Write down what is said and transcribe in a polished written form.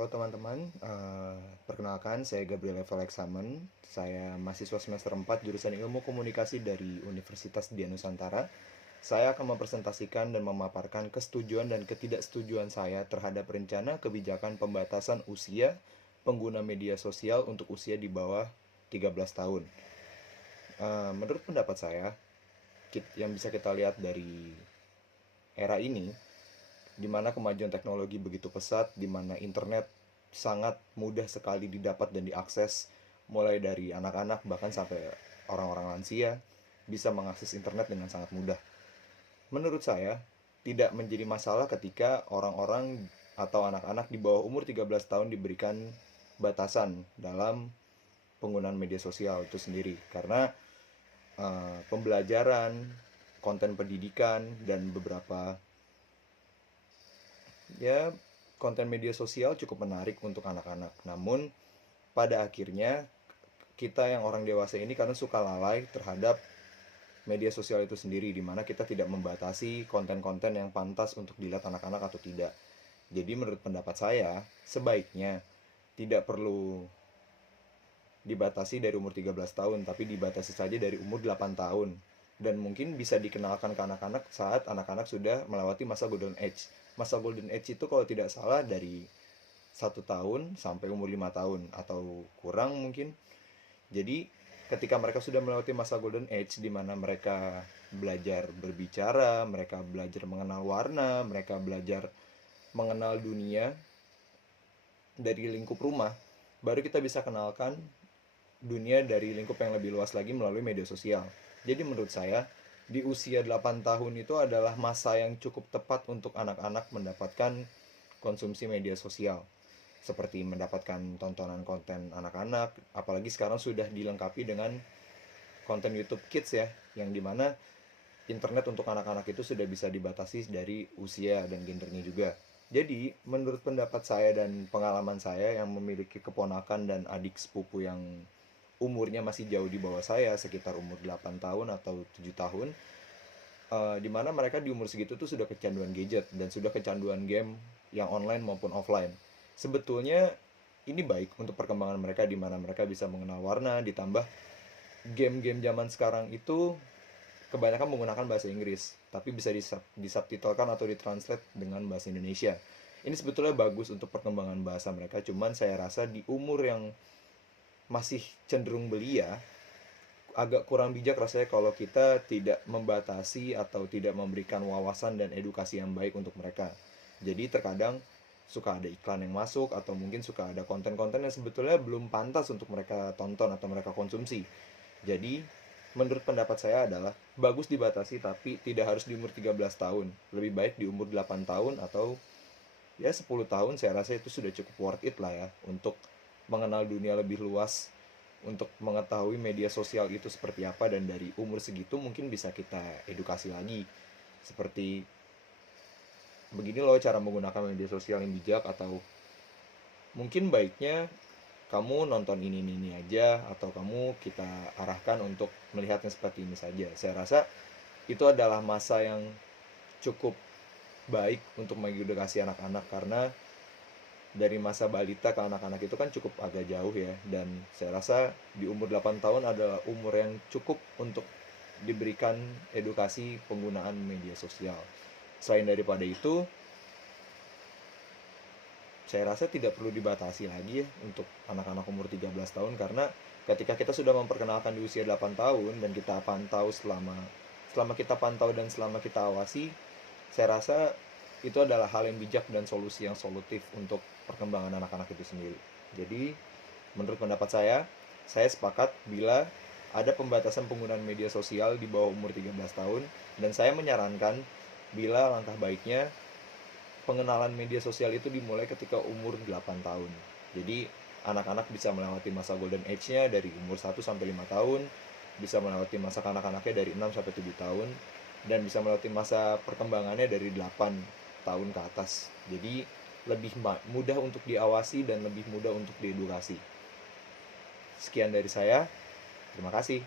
Halo teman-teman, perkenalkan saya Gabriel Alexamen. Saya mahasiswa semester 4 jurusan Ilmu Komunikasi dari Universitas Dian Nusantara. Saya akan mempresentasikan dan memaparkan kesetujuan dan ketidaksetujuan saya terhadap rencana kebijakan pembatasan usia pengguna media sosial untuk usia di bawah 13 tahun. Menurut pendapat saya, yang bisa kita lihat dari era ini, di mana kemajuan teknologi begitu pesat, di mana internet sangat mudah sekali didapat dan diakses, mulai dari anak-anak bahkan sampai orang-orang lansia bisa mengakses internet dengan sangat mudah. Menurut saya, tidak menjadi masalah ketika orang-orang atau anak-anak di bawah umur 13 tahun diberikan batasan dalam penggunaan media sosial itu sendiri, karena pembelajaran, konten pendidikan, dan beberapa konten media sosial cukup menarik untuk anak-anak. Namun pada akhirnya kita yang orang dewasa ini karena suka lalai terhadap media sosial itu sendiri, di mana kita tidak membatasi konten-konten yang pantas untuk dilihat anak-anak atau tidak. Jadi menurut pendapat saya, sebaiknya tidak perlu dibatasi dari umur 13 tahun, tapi dibatasi saja dari umur 8 tahun. Dan mungkin bisa dikenalkan ke anak-anak saat anak-anak sudah melewati masa golden age. Masa golden age itu kalau tidak salah dari 1 tahun sampai umur 5 tahun atau kurang mungkin. Jadi ketika mereka sudah melewati masa golden age, di mana mereka belajar berbicara, mereka belajar mengenal warna, mereka belajar mengenal dunia dari lingkup rumah, baru kita bisa kenalkan dunia dari lingkup yang lebih luas lagi melalui media sosial. Jadi menurut saya, di usia 8 tahun itu adalah masa yang cukup tepat untuk anak-anak mendapatkan konsumsi media sosial. Seperti mendapatkan tontonan konten anak-anak, apalagi sekarang sudah dilengkapi dengan konten YouTube Kids ya, yang dimana internet untuk anak-anak itu sudah bisa dibatasi dari usia dan gendernya juga. Jadi, menurut pendapat saya dan pengalaman saya yang memiliki keponakan dan adik sepupu yang umurnya masih jauh di bawah saya, sekitar umur 8 tahun atau 7 tahun, dimana mereka di umur segitu tuh sudah kecanduan gadget dan sudah kecanduan game yang online maupun offline. Sebetulnya ini baik untuk perkembangan mereka, di mana mereka bisa mengenal warna, ditambah game-game zaman sekarang itu kebanyakan menggunakan bahasa Inggris, tapi bisa disubtitlekan atau ditranslate dengan bahasa Indonesia. Ini sebetulnya bagus untuk perkembangan bahasa mereka, cuman saya rasa di umur yang masih cenderung belia, agak kurang bijak rasanya kalau kita tidak membatasi atau tidak memberikan wawasan dan edukasi yang baik untuk mereka. Jadi terkadang suka ada iklan yang masuk, atau mungkin suka ada konten-konten yang sebetulnya belum pantas untuk mereka tonton atau mereka konsumsi. Jadi menurut pendapat saya adalah bagus dibatasi, tapi tidak harus di umur 13 tahun. Lebih baik di umur 8 tahun atau 10 tahun, saya rasa itu sudah cukup worth it lah ya, untuk mengenal dunia lebih luas, untuk mengetahui media sosial itu seperti apa, dan dari umur segitu mungkin bisa kita edukasi lagi. Seperti begini loh cara menggunakan media sosial yang bijak, atau mungkin baiknya kamu nonton ini aja, atau kamu kita arahkan untuk melihatnya seperti ini saja. Saya rasa itu adalah masa yang cukup baik untuk mengedukasi anak-anak, karena dari masa balita ke anak-anak itu kan cukup agak jauh ya. Dan saya rasa di umur 8 tahun adalah umur yang cukup untuk diberikan edukasi penggunaan media sosial. Selain daripada itu, saya rasa tidak perlu dibatasi lagi ya untuk anak-anak umur 13 tahun, karena ketika kita sudah memperkenalkan di usia 8 tahun dan kita pantau selama kita pantau dan selama kita awasi, saya rasa itu adalah hal yang bijak dan solusi yang solutif untuk perkembangan anak-anak itu sendiri. Jadi menurut pendapat saya sepakat bila ada pembatasan penggunaan media sosial di bawah umur 13 tahun, dan saya menyarankan bila langkah baiknya pengenalan media sosial itu dimulai ketika umur 8 tahun. Jadi anak-anak bisa melewati masa golden age-nya dari umur 1 sampai 5 tahun, bisa melewati masa kanak-kanaknya dari 6 sampai 7 tahun, dan bisa melewati masa perkembangannya dari 8 tahun ke atas. Jadi lebih mudah untuk diawasi dan lebih mudah untuk diedukasi. Sekian dari saya. Terima kasih.